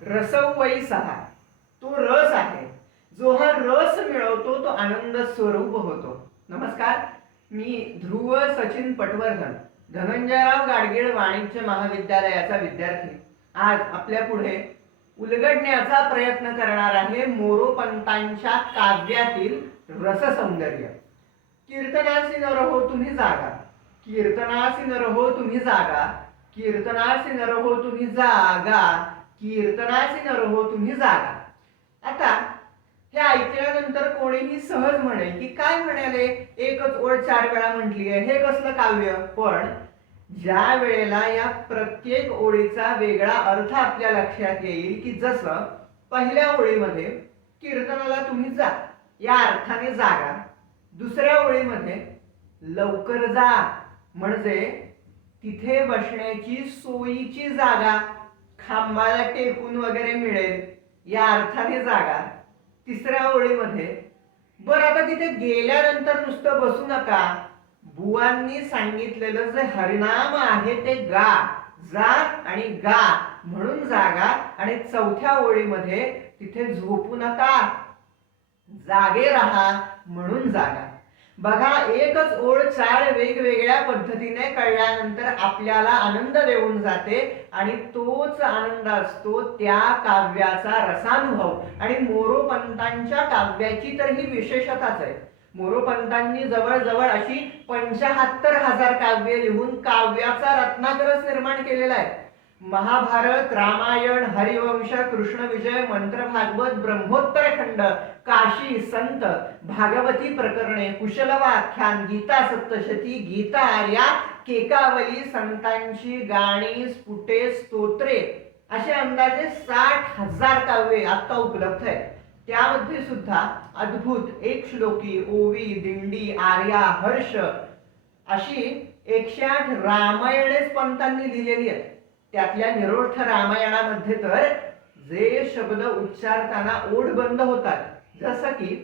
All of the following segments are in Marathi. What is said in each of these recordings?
रसवई सहा, तो रस आहे. जो हा रस मिळवतो तो आनंद स्वरूप होतो. नमस्कार, मी ध्रुव सचिन पटवर्धन, धनंजयराव गाडगीळ वाणिज्य महाविद्यालयाचा विद्यार्थी, आज आपल्या पुढे उलगडण्याचा प्रयत्न करणार आहे मोरोपंतांच्या काव्यातील रससौंदर्य. कीर्तनासी न रहो तुम्ही जागा, कीर्तनासी न रहो तुम्ही जागा, कीर्तनासी न रहो तुम्ही जागा, कीर्तनासी न रहो तुम्ही जागा. आता हे ऐकल्यानंतर कोणीही सहज म्हणेल की काय म्हणाले, एकच ओळ 4 वेळा म्हटली आहे, हे कसलं काव्य. पण ज्या वेळेला या प्रत्येक ओळीचा वेगळा अर्थ आपल्या लक्षात येईल, की जसं पहिल्या ओळीमध्ये कीर्तनाला तुम्ही जा या अर्थाने जागा, दुसऱ्या ओळीमध्ये लवकर जा म्हणजे तिथे बसण्याची सोयीची जागा, खांबाला टेकून वगैरे मिळेल या अर्थाने जागा, तिसऱ्या ओळीमध्ये बरं आता तिथे गेल्यानंतर नुसतं बसू नका, बुवांनी सांगितलेलं जे हरिनाम आहे ते गा, जा आणि गा म्हणून जागा, आणि चौथ्या ओळीमध्ये तिथे झोपू नका, जागे राहा म्हणून जागा. बघा, एकच ओळ 4 वेगवेगळ्या पद्धतीने कळल्यानंतर आपल्याला आनंद देऊन जाते, आणि तोच आनंद असतो त्या काव्याचा रसानुभव. आणि मोरोपंतांच्या काव्याची तर ही विशेषताच आहे. मोरोपंतांनी जवळजवळ अशी 75,000 काव्ये लिहून काव्याचा रत्नाकरच निर्माण केलेला आहे. महाभारत, रामायण, हरिवंश, कृष्ण विजय, मंत्र भागवत, ब्रह्मोत्तर खंड, काशी संत, भागवती प्रकरणे, कुशलवाख्यान, गीता सप्तशती, गीता आर्या, केकावली, संतांची गाणी, स्फुटे, स्तोत्रे, असे अंदाजे 60,000 काव्ये आता उपलब्ध आहेत. त्यामध्ये सुद्धा अद्भुत एक श्लोकी, ओवी, दिंडी, आर्या, हर्ष अशी 108 रामायणेच पंतांनी लिहिलेली आहेत. त्यातल्या निरोष्ठ रामायणामध्ये तर जे शब्द उच्चारताना ओठ बंद होतात, जसं की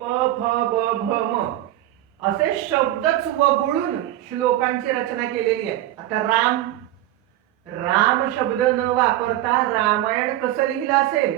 प फ ब भ म असे शब्दच वगळून श्लोकांची रचना केलेली आहे. आता राम राम शब्द न वापरता रामायण कसं लिहिलं असेल.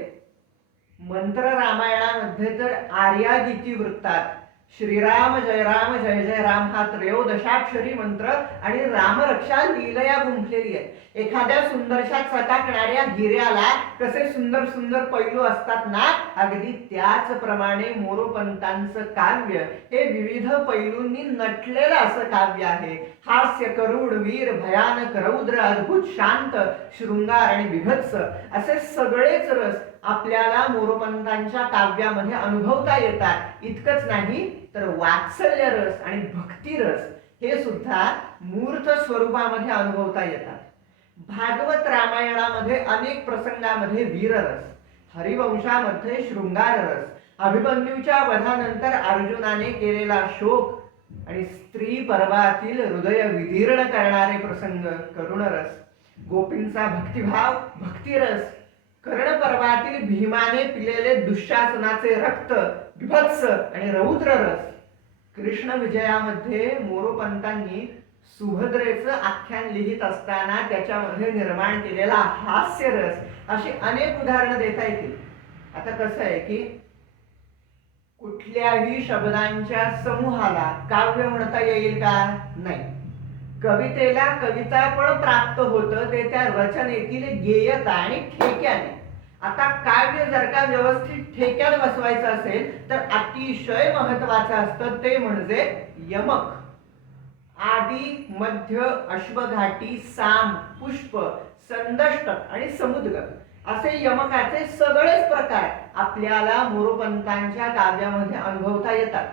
मंत्र रामायणामध्ये तर आर्या गीती वृत्तात श्रीराम जय राम जय जय राम हा त्रयोदशाक्षरी मंत्र आणि रामरक्षा लीलया गुंफलेली आहे. एखाद्या सुंदरशा चकाकणाऱ्या हिऱ्याला कसे सुंदर सुंदर पैलू असतात ना, अगदी त्याचप्रमाणे मोरोपंतांचं काव्य हे विविध पैलूंनी नटलेलं असं काव्य आहे. हास्य, करुण, वीर, भयानक, रौद्र, अद्भुत, शांत, शृंगार आणि विभत्स असे सगळेच रस आपल्याला मोरोपंतांच्या काव्यामध्ये अनुभवता येतात. इतकंच नाही तर वात्सल्य रस आणि भक्ती रस हे सुद्धा मूर्त स्वरूपामध्ये अनुभवता येतात. भागवत रामायणामध्ये अनेक प्रसंगामध्ये वीररस, हरिवंशामध्ये शृंगार रस, अभिमन्यूच्या वधानंतर अर्जुनाने केलेला शोक आणि स्त्री पर्वातील हृदय विदीर्ण करणारे प्रसंग करुणरस, गोपींचा भक्तिभाव भक्तिरस, कर्ण पर्वातील भीमाने पिलेले दुःशासनाचे रक्त विभत्स आणि रौद्र रस, कृष्ण विजयामध्ये मोरोपंतांनी सुभद्रेचं आख्यान लिहित असताना त्याच्यामध्ये निर्माण केलेला हास्यरस, अशी अनेक उदाहरणं देता येतील. आता कसं आहे की कुठल्याही शब्दांच्या समूहाला काव्य म्हणता येईल का? नाही. कवितेला कविता पण प्राप्त होतं ते त्या रचनेतील गेयता आणि ठेक्याने. आता काव्य जर का व्यवस्थित ठेक्यात बसवायचं असेल तर अतिशय महत्वाचं असतं ते म्हणजे यमक. आदी, मध्य, अश्वघाटी, साम, पुष्प, संदष्टक आणि समुद्गत असे यमकाचे सगळेच प्रकार आपल्याला मोरोपंतांच्या काव्यामध्ये अनुभवता येतात.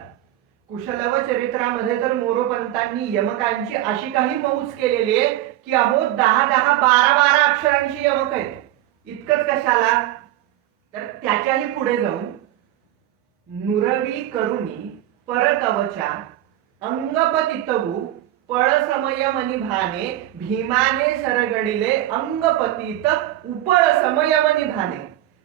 कुशलव चरित्रामध्ये तर मोरोपंतांनी यमकांची अशी काही मौज केलेली आहे की अहो 10-10, 12-12 अक्षरांची यमक आहेत. इतकंच कशाला, तर त्याच्याही पुढे जाऊन नुरवी करुणी परकवचा अंगपतितवू पळ समयमनी भीमाने सरगडिले अंगपतीत उपळ समयमनी भाने.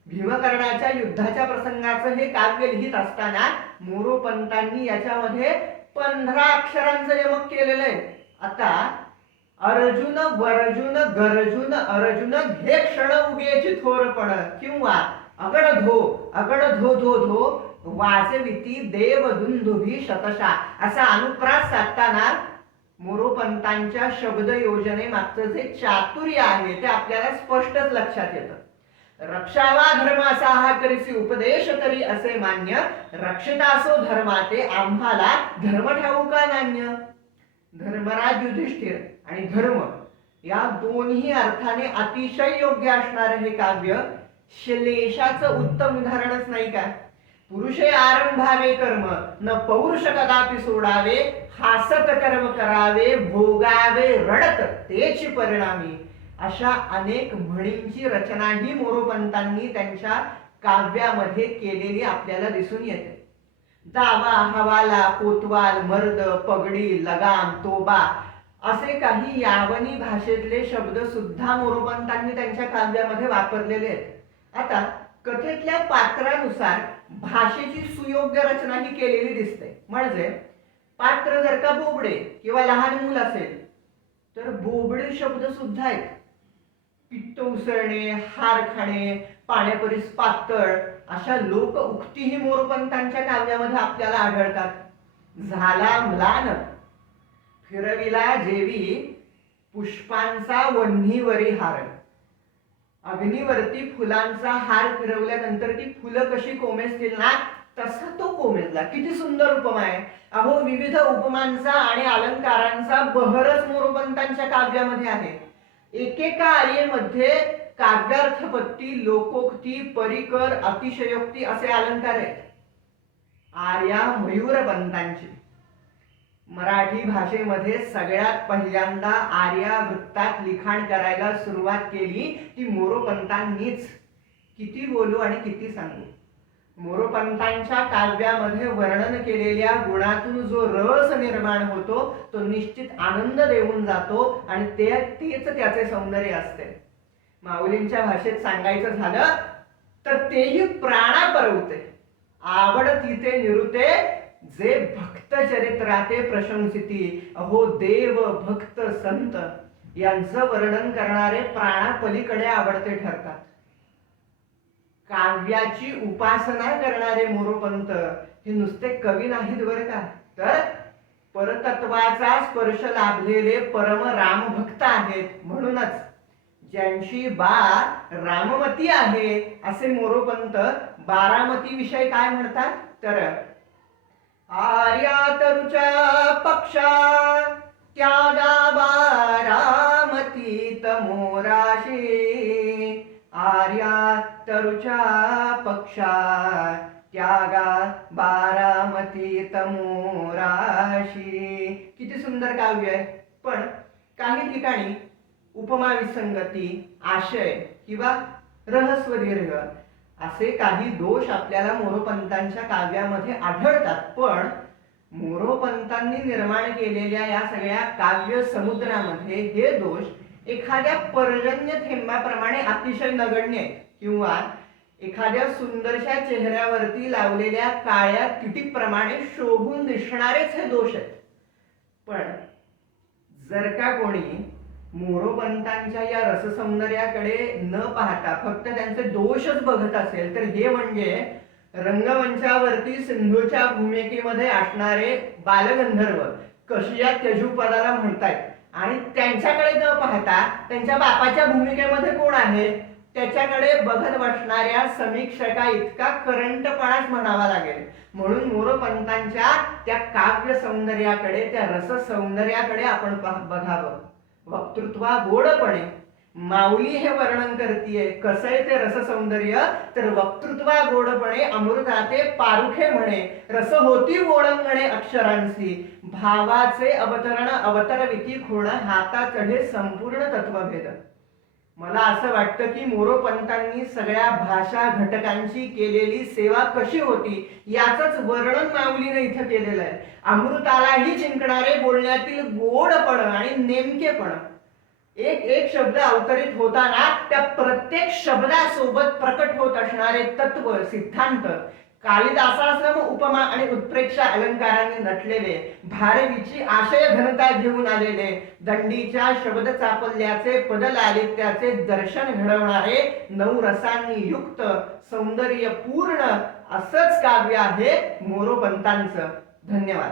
भीमकर्णाच्या युद्धाच्या प्रसंगाचं हे काव्य लिहित असताना मोरोपंतांनी याच्यामध्ये 15 अक्षरांचं यमक केलेलं आहे. आता अर्जुन वर्जुन गरजुन अर्जुन घे क्षण उगेची थोरपण, किंवा अगड धो धो धो वाजविती देव दुंदुभी शतशा, असा अनुप्रास साधताना मोरोपंतांच्या शब्द योजने मागचं जे चातुर्य आहे ते आपल्याला स्पष्टच लक्षात येतं. रक्षावा धर्म असा हा करीसी उपदेश तरी असे मान्य, रक्षितासो धर्माते आम्हाला धर्म ठाऊका नान्य. धर्मराज युधिष्ठिर आणि धर्म या दोन्ही अर्थाने अतिशय योग्य असणारे हे काव्य श्लेषाचं उत्तम उदाहरणच नाही का. पुरुषे आरंभावे कर्म न पौरुष कदापि सोडावे, हासत कर्म करावे भोगावे रडत तेची परिणामी, अशा अनेक म्हणींची रचनाही मोरोपंतांनी त्यांच्या काव्यामध्ये केलेली आपल्याला दिसून येते. दावा हवाला कोतवाल मर्द पगडी लगाम तोबा असे काही यावनी भाषेतले शब्द सुद्धा मोरोपंतांनी त्यांच्या काव्यामध्ये वापरलेले आहेत. आता कथेतल्या पात्रानुसार भाषेची सुयोग्य रचना ही केलेली दिसते. म्हणजे पात्र जर का बोबडे किंवा लहान मूल असेल तर बोबडे शब्द सुद्धा आहेत. पित्त उसळणे, हार खाणे, पाण्यापरीस पातळ अशा लोक उक्तीही मोरोपंतांच्या काव्यामध्ये आपल्याला आढळतात. झाला म्लान फिरविला जेवी पुष्पांचा वन्हीवरी हार, अग्नीवरती फुलांचा हार फिरवल्यानंतर ती फुलं कशी कोमेजतील ना तसा तो कोमेजला. किती सुंदर उपमा आहे. अहो, विविध उपमांचा आणि अलंकारांचा बहरच मोरोपंतांच्या काव्यामध्ये आहे. एकेका आर्येमध्ये काव्यार्थपत्ती, लोकोक्ती, परिकर, अतिशयोक्ती असे अलंकार आहेत. आर्या मयूरपंतांची मराठी भाषेमध्ये सगळ्यात पहिल्यांदा आर्या वृत्तात लिखाण करायला सुरुवात केली ती मोरोपंतांनीच. किती बोलू आणि किती सांगू. मोरोपंतांच्या काव्यामध्ये वर्णन केलेल्या गुणातून जो रस निर्माण होतो तो निश्चित आनंद देऊन जातो आणि तेच त्याचे सौंदर्य असते. माऊलींच्या भाषेत सांगायचं झालं तर तेही प्राणा परवते, आवड तिथे निरुते, जे भक्त चरित्राते प्रशंसिती. अहो, देव भक्त संत यांचं वर्णन करणारे प्राणा पलीकडे आवडते ठरतात. काव्याची उपासना करणारे मोरोपंत हे नुसते कवी नाहीत बरं का, तर परतत्वाचा स्पर्श लाभलेले परम रामभक्त आहेत. म्हणूनच ज्यांची बा राममती आहे असे मोरोपंत बारामती विषयी काय म्हणतात तर आर्या तरुच्या पक्षा त्यागा बारामती तमोराशी, आर्या तरुच्या पक्षा त्यागा बारामती तमोराशी. किती सुंदर काव्य आहे. पण काही ठिकाणी उपमा विसंगती, आशय किंवा रहस्व दीर्घ असे काही दोष आपल्याला मोरोपंतांच्या काव्यामध्ये आढळतात. पण मोरोपंतांनी निर्माण केलेल्या या सगळ्या काव्य समुद्रामध्ये हे दोष एखाद्या पर्जन्य थेंबाप्रमाणे अतिशय नगण्य आहेत, किंवा एखाद्या सुंदरशा चेहऱ्यावरती लावलेल्या काळ्या किटीप्रमाणे शोभून दिसणारेच हे दोष आहेत. पण जर का कोणी मोरोपंतांच्या या रससौंदर्याकडे न पाहता फक्त त्यांचे दोषच बघत असेल तर हे म्हणजे रंगमंचावरती सिंधूच्या भूमिकेमध्ये असणारे बालगंधर्व कशी या त्यजुपदाला म्हणतायत आणि त्यांच्याकडे न पाहता त्यांच्या बापाच्या भूमिकेमध्ये कोण आहे त्याच्याकडे बघत बसणाऱ्या समीक्षका इतका करंटपणाच म्हणावा लागेल. म्हणून मोरोपंतांच्या त्या काव्य सौंदर्याकडे, त्या रस सौंदर्याकडे आपण बघावं. वक्तृत्वा गोडपणे माऊली हे वर्णन करतीये. कसं आहे ते रस सौंदर्य तर वक्तृत्वा गोडपणे अमृताते पारुखे म्हणे, रस होती गोडंगणे अक्षरांसी, भावाचे अवतरण अवतरविती खोण, हाता चढे संपूर्ण तत्वभेद. मला असं वाटतं की मोरोपंतांनी सगळ्या भाषा घटकांची केलेली सेवा कशी होती याचंच वर्णन माऊलीने इथं केलेलं आहे. अमृतालाही जिंकणारे बोलण्यातील गोडपण आणि नेमकेपण, एक एक शब्द अवतरित होताना त्या प्रत्येक शब्दासोबत प्रकट होत असणारे तत्व सिद्धांत कालिदासासम उपमा आणि उत्प्रेक्षा अलंकारांनी नटलेले, भारवीची आशय घनता घेऊन आलेले, दंडीच्या शब्द चापल्याचे पद लालित्याचे दर्शन घडवणारे, नवरसांनी युक्त सौंदर्य पूर्ण असंच काव्य आहे मोरोपंतांचं. धन्यवाद.